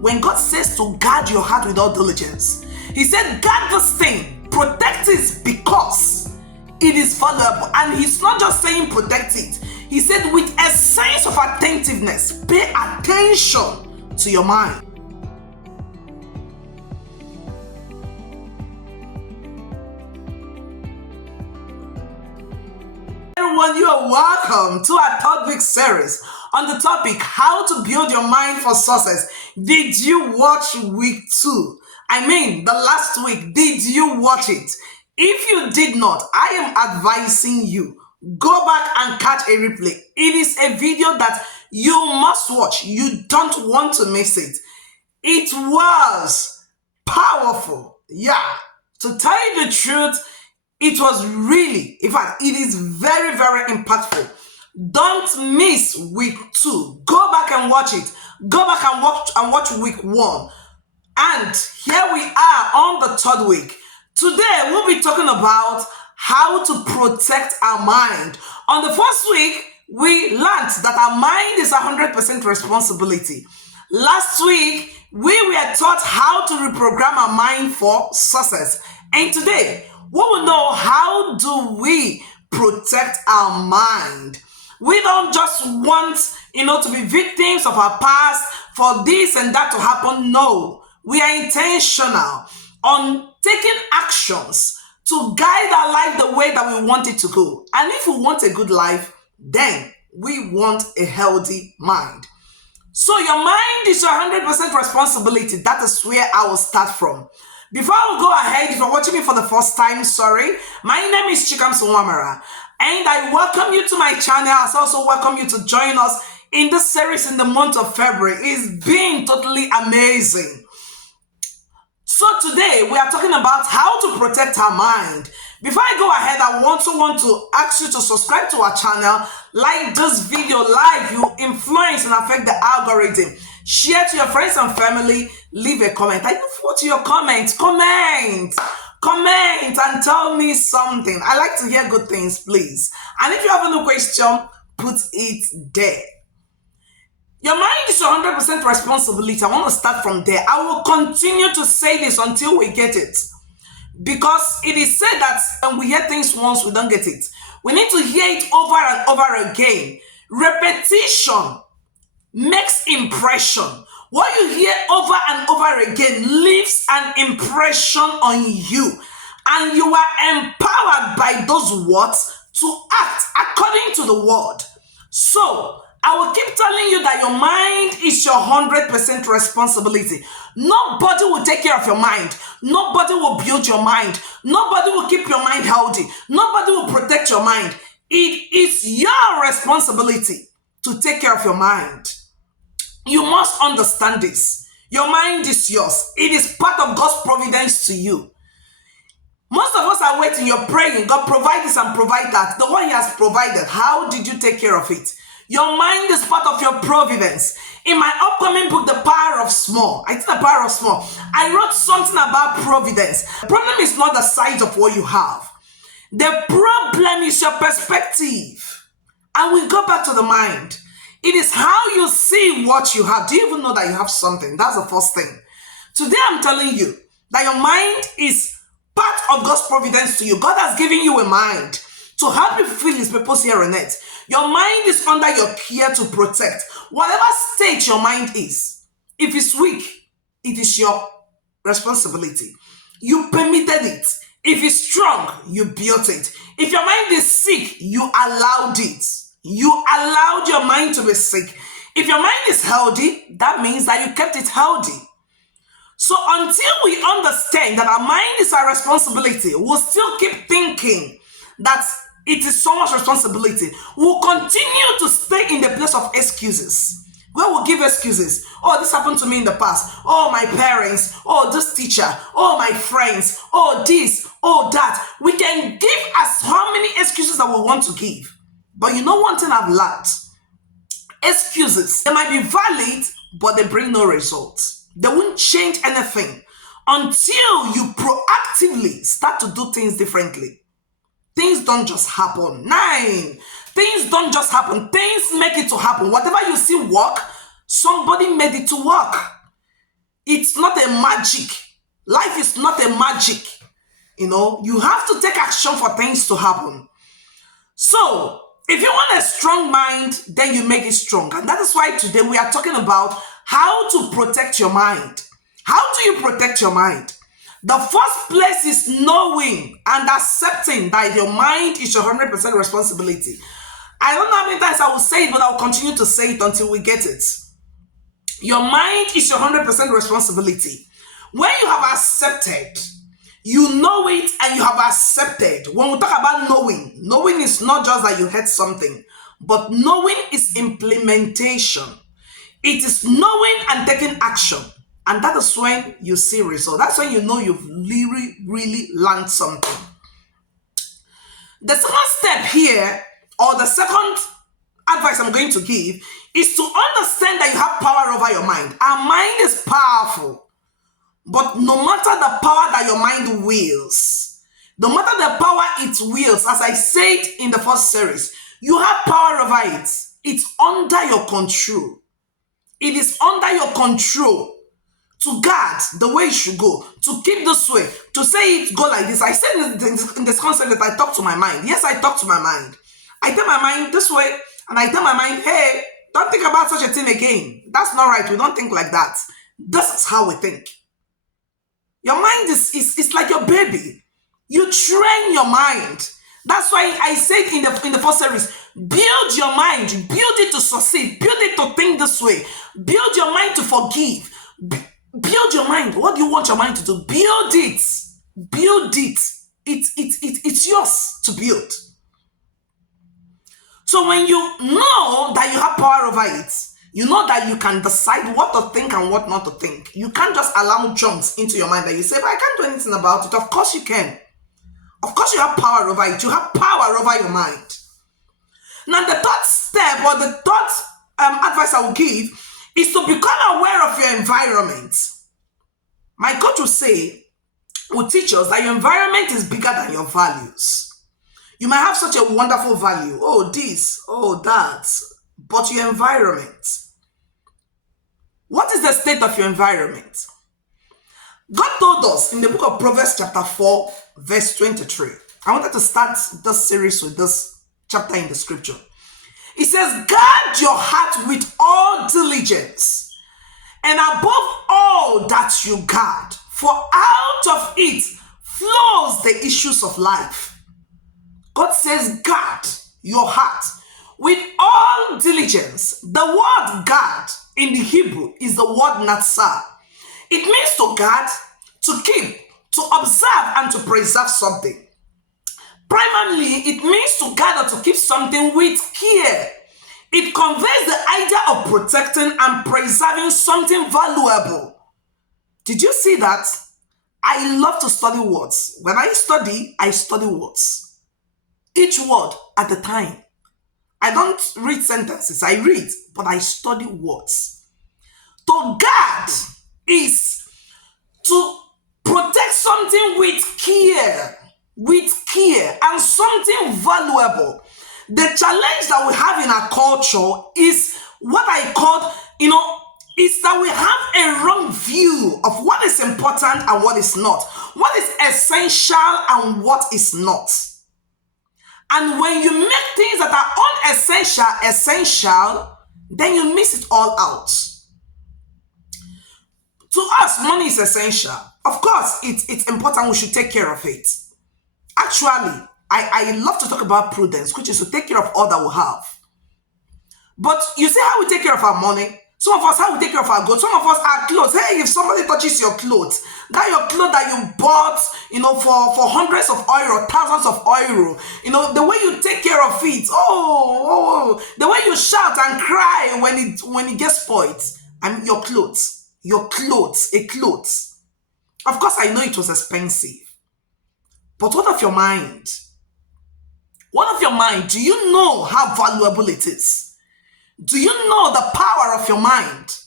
when God says to guard your heart with all diligence, He said, guard this thing, protect it because it is valuable. And He's not just saying protect it. He said, with a sense of attentiveness, pay attention to your mind. Everyone, you are welcome to our third week series on the topic, how to build your mind for success. Did you watch week 2? I mean, the last week, did you watch it? If you did not, I am advising you, go back and catch a replay. It is a video that you must watch. You don't want to miss it. It was powerful. Yeah, to tell you the truth, it was really, in fact, it is very, very impactful. Don't miss week 2. Go back and watch it. Go back and watch week 1. And here we are on the third week. Today, we'll be talking about how to protect our mind. On the first week, we learned that our mind is 100% responsibility. Last week, we were taught how to reprogram our mind for success. And today, we will know how do we protect our mind. We don't just want, to be victims of our past for this and that to happen. No, we are intentional on taking actions to guide our life the way that we want it to go. And if we want a good life, then we want a healthy mind. So your mind is your 100% responsibility. That is where I will start from. Before I go ahead, if you're watching me for the first time, sorry. My name is Chikamsonwamara, and I welcome you to my channel. I also welcome you to join us in this series in the month of February. It's been totally amazing. So today, we are talking about how to protect our mind. Before I go ahead, I also want to ask you to subscribe to our channel, like this video, you influence and affect the algorithm. Share to your friends and family. Leave a comment. I look forward to your comments. Comment and tell me something. I like to hear good things, please. And if you have any question, put it there. Your mind is your 100% responsibility. I want to start from there. I will continue to say this until we get it. Because it is said that when we hear things once, we don't get it. We need to hear it over and over again. Repetition makes impression. What you hear over and over again leaves an impression on you. And you are empowered by those words to act according to the word. So, I will keep telling you that your mind is your 100% responsibility. Nobody will take care of your mind. Nobody will build your mind. Nobody will keep your mind healthy. Nobody will protect your mind. It is your responsibility to take care of your mind. You must understand this. Your mind is yours. It is part of God's providence to you. Most of us are waiting. You're praying. God, provide this and provide that. The one He has provided. How did you take care of it? Your mind is part of your providence. In my upcoming book, The Power of Small, The Power of Small, I wrote something about providence. The problem is not the size of what you have. The problem is your perspective. And we go back to the mind. It is how you see what you have. Do you even know that you have something? That's the first thing. Today I'm telling you that your mind is part of God's providence to you. God has given you a mind to help you fulfill His purpose here on earth. Your mind is under your care to protect. Whatever state your mind is, if it's weak, it is your responsibility. You permitted it. If it's strong, you built it. If your mind is sick, you allowed it. You allowed your mind to be sick. If your mind is healthy, that means that you kept it healthy. So until we understand that our mind is our responsibility, we'll still keep thinking that it is someone's responsibility. We'll continue to stay in the place of excuses. Where we'll give excuses. Oh, this happened to me in the past. Oh, my parents. Oh, this teacher. Oh, my friends. Oh, this. Oh, that. We can give as how many excuses that we want to give. But you know one thing I've learned? Excuses, they might be valid, but they bring no results. They won't change anything until you proactively start to do things differently. Things don't just happen. Things don't just happen. Things make it to happen. Whatever you see work, somebody made it to work. It's not a magic. Life is not a magic. You have to take action for things to happen. So, if you want a strong mind, then you make it strong. And that is why today we are talking about how to protect your mind. How do you protect your mind? The first place is knowing and accepting that your mind is your 100% responsibility. I don't know how many times I will say it, but I will continue to say it until we get it. Your mind is your 100% responsibility. When you have accepted, you know it and you have accepted. When we talk about knowing is not just that you heard something, but knowing is implementation. It is knowing and taking action. And that is when you see results. That's when you know you've really, really learned something. The second step here, or the second advice I'm going to give, is to understand that you have power over your mind. Our mind is powerful. But no matter the power that your mind wields, no matter the power it wields, as I said in the first series, you have power over it. It's under your control. It is under your control to guard the way it should go, to keep this way, to say it go like this. I said in this concept that I talk to my mind. Yes, I talk to my mind. I tell my mind this way, and I tell my mind, hey, don't think about such a thing again. That's not right. We don't think like that. This is how we think. Your mind is like your baby. You train your mind. That's why I said in the first series, build your mind, build it to succeed, build it to think this way, build your mind to forgive, build your mind. What do you want your mind to do? Build it. Build it. It's yours to build. So when you know that you have power over it, you know that you can decide what to think and what not to think. You can't just allow jumps into your mind that you say, but I can't do anything about it. Of course you can. Of course you have power over it. You have power over your mind. Now the third step, or the third advice I will give, is to become aware of your environment. My coach will teach us that your environment is bigger than your values. You might have such a wonderful value. Oh, this, oh, that. But your environment. What is the state of your environment? God told us in the book of Proverbs chapter 4, verse 23. I wanted to start this series with this chapter in the scripture. It says, guard your heart with all diligence, and above all that you guard, for out of it flows the issues of life. God says, guard your heart with all diligence. The word guard in the Hebrew is the word natsar. It means to guard, to keep, to observe, and to preserve something. Primarily, it means to guard or to keep something with care. It conveys the idea of protecting and preserving something valuable. Did you see that? I love to study words. When I study words. Each word at a time. I don't read sentences. I read, but I study words. To guard is to protect something with care, and something valuable. The challenge that we have in our culture is what I call, is that we have a wrong view of what is important and what is not, what is essential and what is not. And when you make things that are unessential essential, then you miss it all out. To us, money is essential. Of course, it's important. We should take care of it. Actually, I love to talk about prudence, which is to take care of all that we have. But you see how we take care of our money? Some of us, how we take care of our goods. Some of us, our clothes. Hey, if somebody touches your clothes, your clothes that you bought, for hundreds of euro, thousands of euro, the way you take care of it, the way you shout and cry when it gets spoiled. I mean, your clothes, a clothes. Of course, I know it was expensive. But what of your mind? What of your mind? Do you know how valuable it is? Do you know the power of your mind?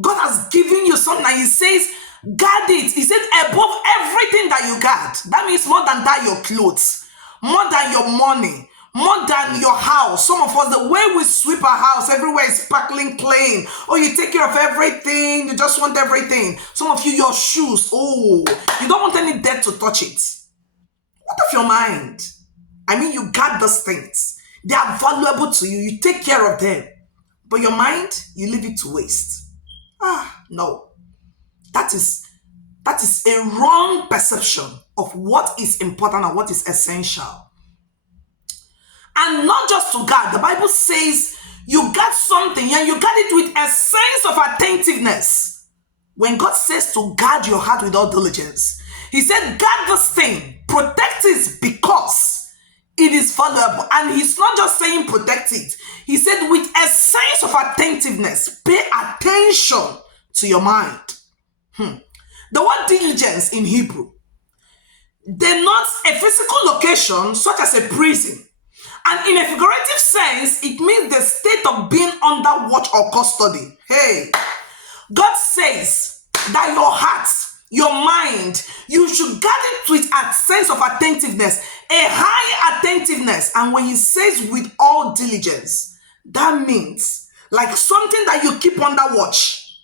God has given you something and He says, guard it. He said, above everything that you guard. That means more than that, your clothes, more than your money, more than your house. Some of us, the way we sweep our house, everywhere is sparkling clean. Oh, you take care of everything. You just want everything. Some of you, your shoes. Oh, you don't want any dirt to touch it. What of your mind? I mean, you got those things. They are valuable to you. You take care of them. But your mind, you leave it to waste. No. That is a wrong perception of what is important and what is essential. And not just to God. The Bible says you got something and you got it with a sense of attentiveness. When God says to guard your heart with all diligence, he said, guard this thing, protect it because it is valuable. And he's not just saying protect it. He said with a sense of attentiveness, pay attention to your mind. The word diligence in Hebrew denotes a physical location such as a prison. And in a figurative sense, it means the state of being under watch or custody. Hey, God says that your heart, your mind, you should guard it with a sense of attentiveness, a high attentiveness. And when he says with all diligence, that means like something that you keep under watch.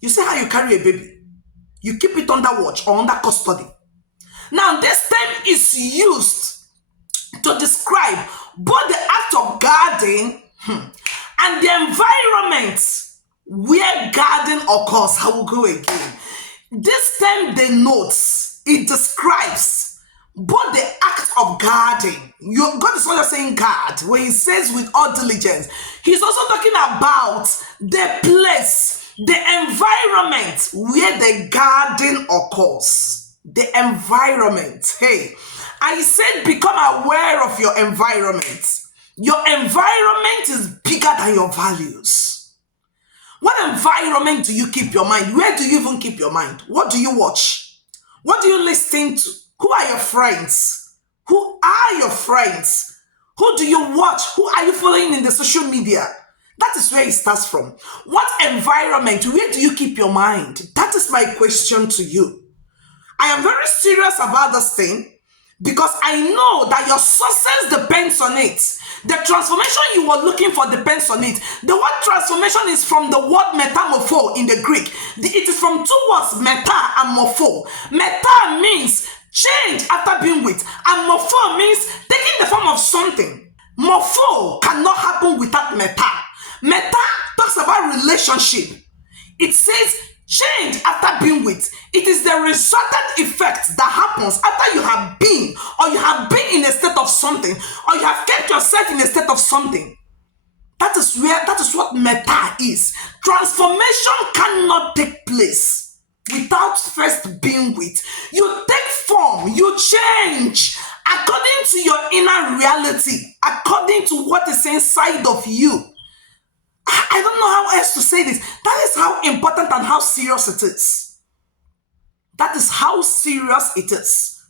You see how you carry a baby? You keep it under watch or under custody. Now, this term is used to describe both the act of guarding and the environment where guarding occurs. I will go again. This term denotes, it describes both the act of guarding. God is not just saying guard. When he says with all diligence, he's also talking about the place, the environment where the guarding occurs. The environment. Hey, I said become aware of your environment. Your environment is bigger than your values. What environment do you keep your mind? Where do you even keep your mind? What do you watch? What do you listen to? Who are your friends? Who are your friends? Who do you watch? Who are you following in the social media? That is where it starts from. What environment? Where do you keep your mind? That is my question to you. I am very serious about this thing because I know that your success depends on it. The transformation you were looking for depends on it. The word transformation is from the word metamorpho in the Greek. It is from two words, meta and morpho. Meta means change after being with, and morpho means taking the form of something. Morpho cannot happen without meta. Meta talks about relationship. It says change after being with. It is the resultant effect that happens after you have been, or you have been in a state of something, or you have kept yourself in a state of something. That is what meta is. Transformation cannot take place without first being with. You take form, you change according to your inner reality, according to what is inside of you. I don't know how else to say this. That is how important and how serious it is. That is how serious it is.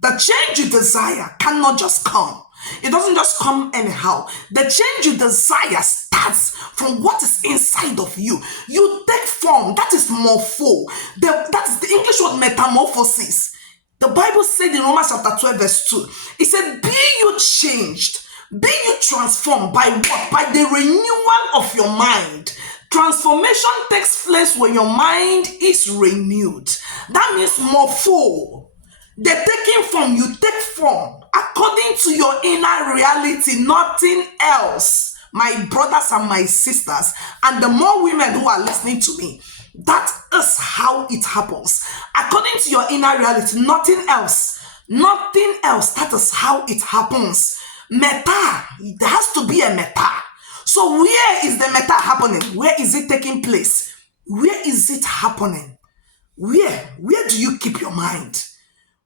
The change you desire cannot just come. It doesn't just come anyhow. The change you desire starts from what is inside of you. You take form. That is morpho. That is the English word metamorphosis. The Bible said in Romans chapter 12 verse 2, it said, be you changed. Be you transformed by what? By the renewal of your mind. Transformation takes place when your mind is renewed. That means morpho. The taking form, you take form according to your inner reality, nothing else. My brothers and my sisters, and the more women who are listening to me, that is how it happens. According to your inner reality, nothing else. Nothing else. That is how it happens. Meta, there has to be a meta. So where is the meta happening? Where is it taking place? Where is it happening? Where do you keep your mind?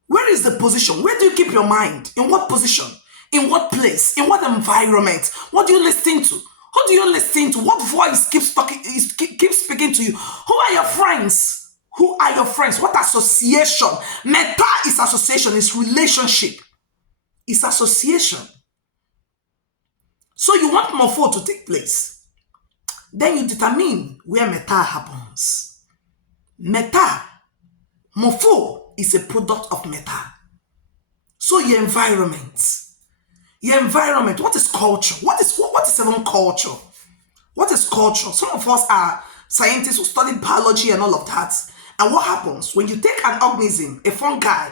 Where is the position? Where do you keep your mind? In what position? In what place? In what environment? What do you listen to? Who do you listen to? What voice keeps speaking to you? Who are your friends? Who are your friends? What association? Meta is association, is relationship. It's association. So you want morpho to take place. Then you determine where meta happens. Meta, morpho is a product of meta. So your environment. Your environment. What is culture? What is even culture? What is culture? Some of us are scientists who study biology and all of that. And what happens when you take an organism, a fungi,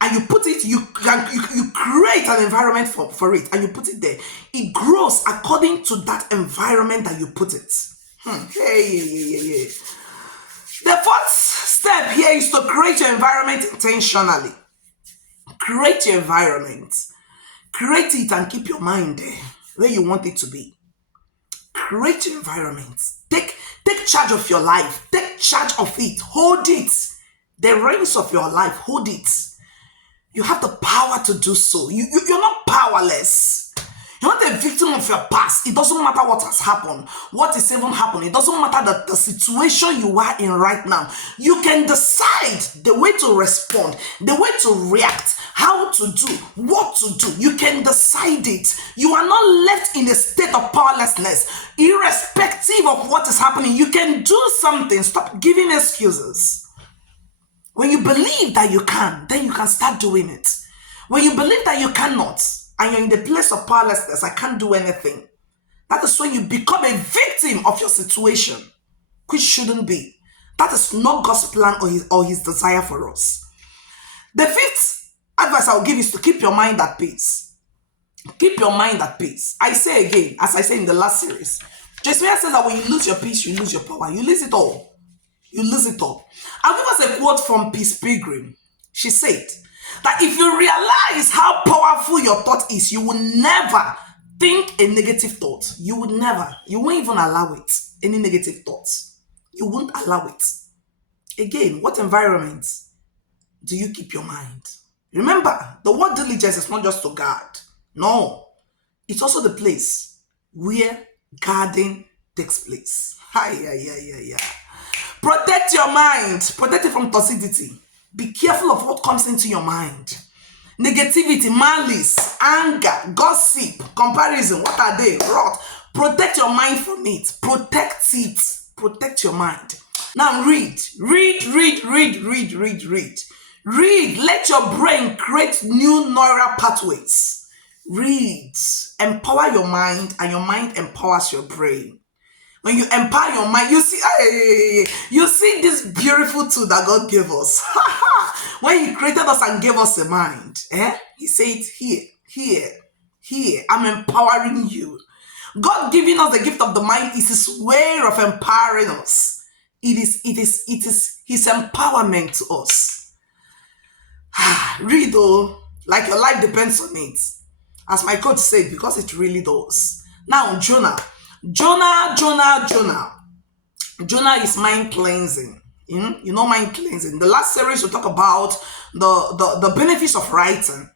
and you put it, you create an environment for it, and you put it there. It grows according to that environment that you put it. Hey. The fourth step here is to create your environment intentionally. Create your environment. Create it and keep your mind there where you want it to be. Create your environment. Take charge of your life. Take charge of it. Hold it. The reins of your life. Hold it. You have the power to do so. You're not powerless. You're not a victim of your past. It doesn't matter what has happened, what is even happening. It doesn't matter the situation you are in right now. You can decide the way to respond, the way to react, how to do, what to do. You can decide it. You are not left in a state of powerlessness. Irrespective of what is happening, you can do something. Stop giving excuses. When you believe that you can, then you can start doing it. When you believe that you cannot, and you're in the place of powerlessness, I can't do anything, that is when you become a victim of your situation, which shouldn't be. That is not God's plan or his desire for us. The fifth advice I'll give is to keep your mind at peace. Keep your mind at peace. I say again, as I said in the last series, Jeremiah says that when you lose your peace, you lose your power. You lose it all. You lose it all. I'll give us a quote from Peace Pilgrim. She said that if you realize how powerful your thought is, you will never think a negative thought. You won't even allow it. Any negative thoughts. You won't allow it. Again, what environment do you keep your mind? Remember, the word diligence is not just to guard. No. It's also the place where guarding takes place. Protect your mind. Protect it from toxicity. Be careful of what comes into your mind. Negativity, malice, anger, gossip, comparison. What are they? Rot. Protect your mind from it. Protect it. Protect your mind. Now read. Read. Let your brain create new neural pathways. Read. Empower your mind, and your mind empowers your brain. When you empower your mind, you see this beautiful tool that God gave us. When he created us and gave us a mind, he said, here, I'm empowering you. God giving us the gift of the mind is his way of empowering us. It is his empowerment to us. Read though, like your life depends on it. As my coach said, because it really does. Now, Jonah is mind cleansing. You know mind cleansing. The last series we talk about the benefits of writing.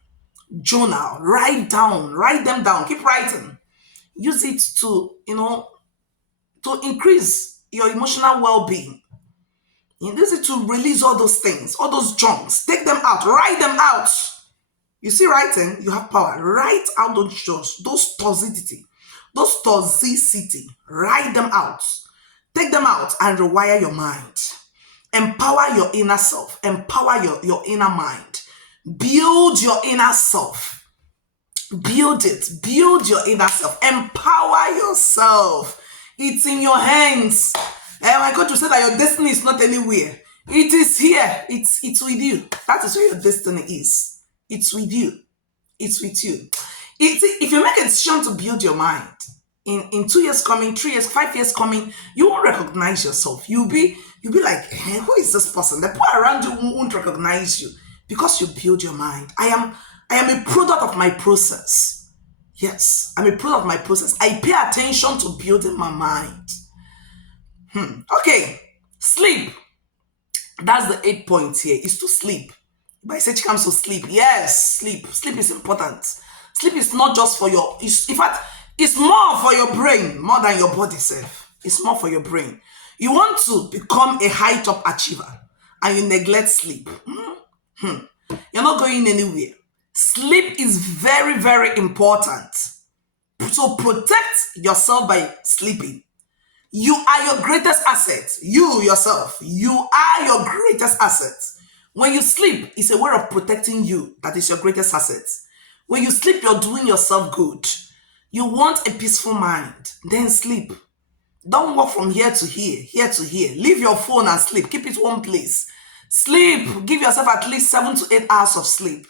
Journal. Write them down. Keep writing. Use it to increase your emotional well-being. Use it to release all those things, all those junks. Take them out. Write them out. You see, writing, you have power. Write out those toxicity. Write them out. Take them out and rewire your mind. Empower your inner self. Empower your inner mind. Build your inner self. Build it. Build your inner self. Empower yourself. It's in your hands. My coach said that your destiny is not anywhere. It is here. It's with you. That is where your destiny is. It's with you. It's with you. If you make a decision to build your mind, in 2 years coming, 3 years, 5 years coming, you won't recognize yourself. You'll be like, who is this person? The people around you won't recognize you because you build your mind. I am a product of my process. Yes, I'm a product of my process. I pay attention to building my mind. Okay, sleep. That's the 8 points here, is to sleep. But I said she comes to sleep. Yes, sleep. Sleep is important. Sleep is not just for in fact, it's more for your brain, more than your body self. It's more for your brain. You want to become a high top achiever and you neglect sleep. You're not going anywhere. Sleep is very, very important. So protect yourself by sleeping. You are your greatest asset. You yourself, you are your greatest asset. When you sleep, it's a way of protecting you. That is your greatest asset. When you sleep, you're doing yourself good. You want a peaceful mind, then sleep. Don't walk from here to here. Leave your phone and sleep. Keep it one place. Sleep. Give yourself at least 7 to 8 hours of sleep.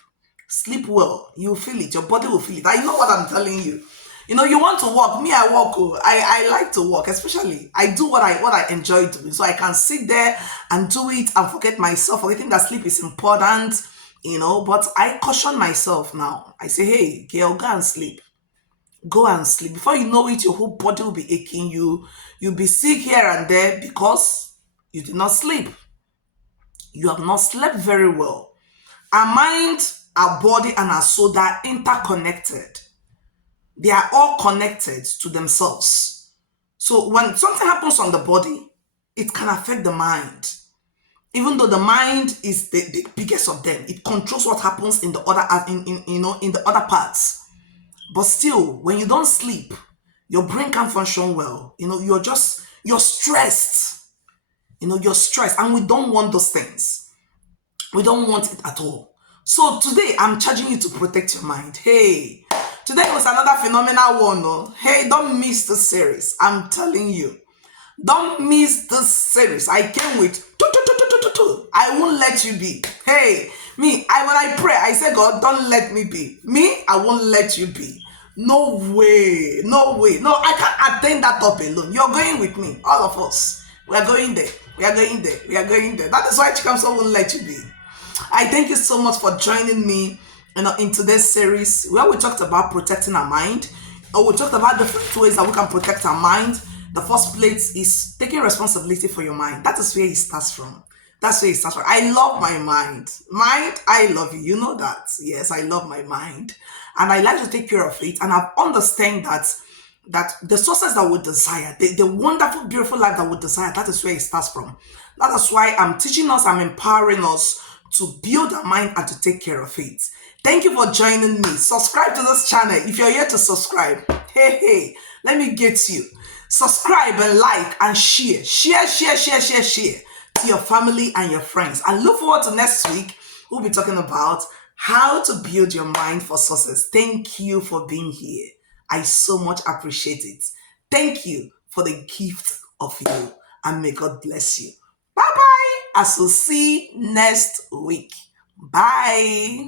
Sleep well. You'll feel it. Your body will feel it. I know what I'm telling you. You want to walk. Me, I walk. Oh. I like to walk, especially. I do what I enjoy doing. So I can sit there and do it and forget myself, forgetting that sleep is important, But I caution myself now. I say, hey, girl, go and sleep. Go and sleep. Before you know it, your whole body will be aching you. You'll be sick here and there because you did not sleep. You have not slept very well. Our mind, our body, and our soul, they are interconnected. They are all connected to themselves. So when something happens on the body, it can affect the mind. Even though the mind is the biggest of them, it controls what happens in the other in the other parts. But still, when you don't sleep, your brain can't function well. You're stressed. You're stressed, and we don't want those things. We don't want it at all. So today, I'm charging you to protect your mind. Hey, today was another phenomenal one. No? Hey, don't miss the series. I'm telling you. Don't miss this series. I came with I won't let you be. Hey, when I pray, I say, God, don't let me be. Me, I won't let you be. No way. No way. No, I can't attain that top alone. You're going with me. All of us. We are going there. We are going there. We are going there. That is why Chikamso won't let you be. I thank you so much for joining me in today's series where we talked about protecting our mind. Or we talked about different ways that we can protect our mind. The first place is taking responsibility for your mind. That is where it starts from. That's where it starts from. I love my mind. Mind, I love you. You know that. Yes, I love my mind. And I like to take care of it. And I've understand that the sources that we desire, the wonderful, beautiful life that we desire, that is where it starts from. That is why I'm teaching us, I'm empowering us to build our mind and to take care of it. Thank you for joining me. Subscribe to this channel. If you're here to subscribe, hey, let me get you. Subscribe and like and share to your family and your friends. I look forward to next week. We'll be talking about how to build your mind for success. Thank you for being here. I so much appreciate it. Thank you for the gift of you, and may God bless you. Bye-bye. I will see next week. Bye.